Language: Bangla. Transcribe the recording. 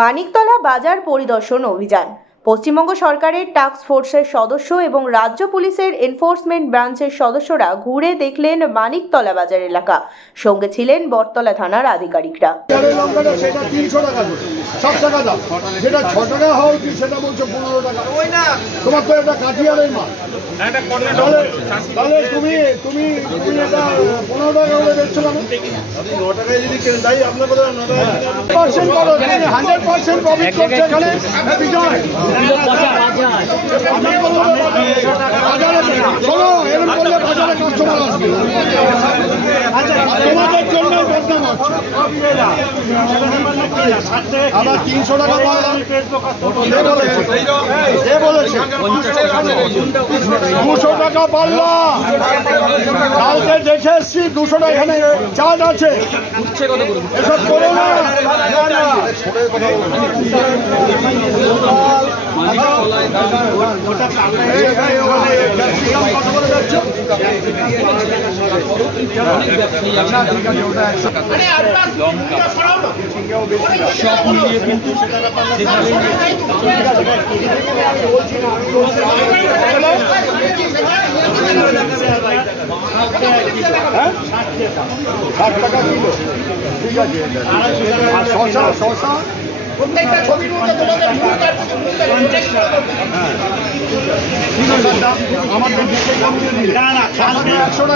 মানিকতলা বাজার পরিদর্শন অভিযান। পশ্চিমবঙ্গ সরকারের টাস্ক ফোর্সের সদস্য এবং রাজ্য পুলিশের এনফোর্সমেন্ট ব্রাঞ্চের সদস্যরা ঘুরে দেখলেন মানিকতলা বাজার এলাকা। সঙ্গে ছিলেন বটতলা থানার আধিকারিকরা। আবার 300 টাকা বলেছে 200 টাকা পাল্লা। কালকে দেখে এসছি 200 টাকা এখানে চার্জ আছে। এসব করো না। সব মিলিয়ে কিন্তু ঠিক আছে। আর শশা প্রত্যেকটা ছবির মধ্যে তোমাদের আমাদের 100 টাকা।